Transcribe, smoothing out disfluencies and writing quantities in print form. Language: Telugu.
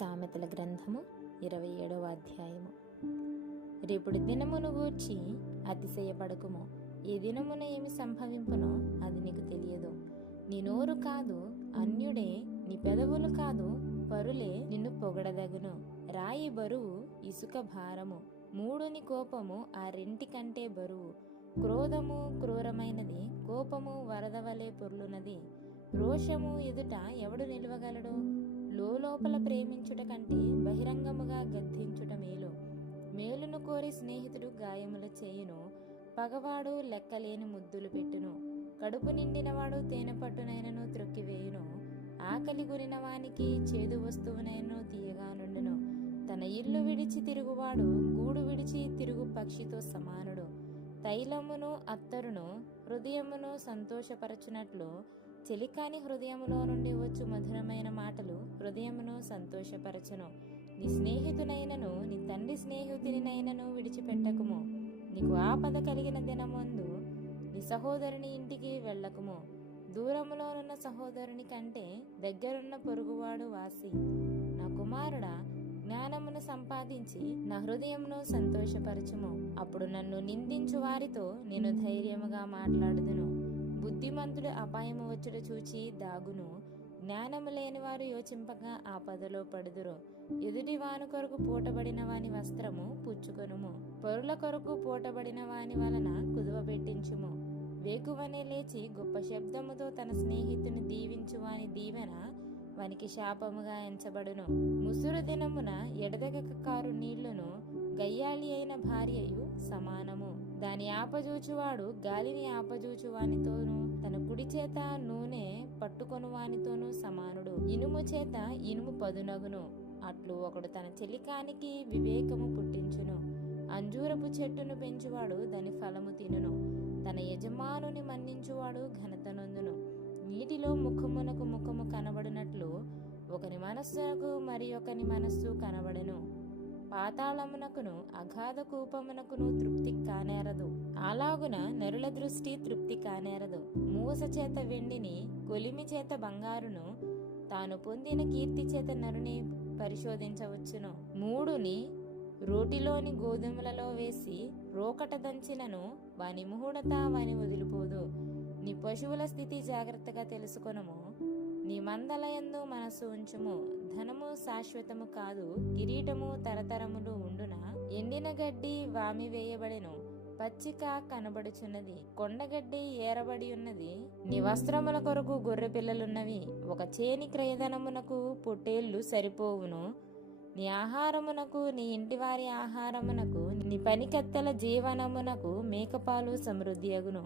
సామెతల గ్రంథము 27వ అధ్యాయము. రేపుడి దినమును గూర్చి అతిశయపడకుము. ఏ దినమున ఏమి సంభవింపునో అది నీకు తెలియదు. నీ నోరు కాదు అన్యుడే, నీ పెదవులు కాదు పరులే నిన్ను పొగడదగును. రాయి బరువు, ఇసుక భారము, మూడుని కోపము ఆ రెంటి కంటే బరువు. క్రోధము క్రూరమైనది, కోపము వరద వలె పొర్లునది. రోషము ఎదుట ఎవడు నిలవగలడు? లోపల ప్రేమించుట కంటే బహిరంగముగా గద్దించుట మేలు. మేలును కోరి స్నేహితుడు గాయములు చేయును, పగవాడు లెక్కలేని ముద్దులు పెట్టును. కడుపు నిండినవాడు తేనె పట్టునైనను త్రొక్కివేయును, ఆకలి గురిన వానికి చేదు వస్తువునైనను తీయగా నుండును. తన ఇల్లు విడిచి తిరుగువాడు గూడు విడిచి తిరుగు పక్షితో సమానుడు. తైలమును అత్తరును హృదయమును సంతోషపరచునట్లు చెలికాని హృదయములో నుండి వచ్చు మధురమైన మాటలు హృదయమును సంతోషపరచును. నీ స్నేహితునైనను నీ తండ్రి స్నేహితునినైనను విడిచిపెట్టకుము. నీకు ఆపద కలిగిన దినమందు నీ సహోదరుని ఇంటికి వెళ్ళకుము. దూరములోనున్న సహోదరుని కంటే దగ్గరున్న పొరుగువాడు వాసి. నా కుమారుడా, జ్ఞానమును సంపాదించి నా హృదయమును సంతోషపరచుము. అప్పుడు నన్ను నిందించు వారితో నేను ధైర్యముగా మాట్లాడుదును. బుద్ధిమంతుడు అపాయము వచ్చుట చూచి దాగును, జ్ఞానము లేని వారు యోచింపగా ఆపదలో పడుదురు. ఎదుటి వాని కొరకు పూటబడిన వాని వస్త్రము పుచ్చుకొనుము, పరుల కొరకు పూటబడిన వాని వలన కుదువ పెట్టించుము. వేకువనే లేచి గొప్ప శబ్దముతో తన స్నేహితుని దీవించు వాని దీవెన వానికి శాపముగా ఎంచబడును. ముసురు దినమున ఎడదెగక కారు నీళ్లును గయ్యాళి అయిన భార్యయు సమానము. దాని ఆపజూచువాడు గాలిని ఆపజూచు వానితోనూ తన కుడి చేత నూనె పట్టుకొను వానితోనూ సమానుడు. ఇనుము చేత ఇనుము పదునగును, అట్లు ఒకడు తన చెలికానికి వివేకము పుట్టించును. అంజూరపు చెట్టును పెంచువాడు దాని ఫలము తినును, తన యజమానుని మన్నించువాడు ఘనత నొందును. నీటిలో ముఖమునకు ముఖము కనబడినట్లు ఒకని మనస్సునకు మరి ఒకని మనస్సు కనబడెను. పాతాళమునకును అగాధ కూపమునకును తృప్తి కానేరదు, అలాగున నరుల దృష్టి తృప్తి కానేరదు. మూస చేత వెండిని, కొలిమి చేత బంగారును, తాను పొందిన కీర్తి చేత నరుని పరిశోధించవచ్చును. మూడుని రోటిలోని గోధుమలలో వేసి రోకట దంచినను వాని ముహూడత వాని వదిలిపోదు. నీ పశువుల స్థితి జాగ్రత్తగా తెలుసుకొనుము, నీ మందలయందు మనసు ఉంచుము. ధనము శాశ్వతము కాదు, కిరీటము తరతరములు ఉండునా? ఎండిన గడ్డి వామి వేయబడెను, పచ్చిక కనబడుచున్నది, కొండగడ్డి ఏరబడి ఉన్నది. నీ వస్త్రముల కొరకు గొర్రె పిల్లలున్నవి, ఒక చేని క్రయధనమునకు పొట్టేళ్లు సరిపోవును. నీ ఆహారమునకు, నీ ఇంటివారి ఆహారమునకు, నీ పనికత్తెల జీవనమునకు మేకపాలు సమృద్ధి అగును.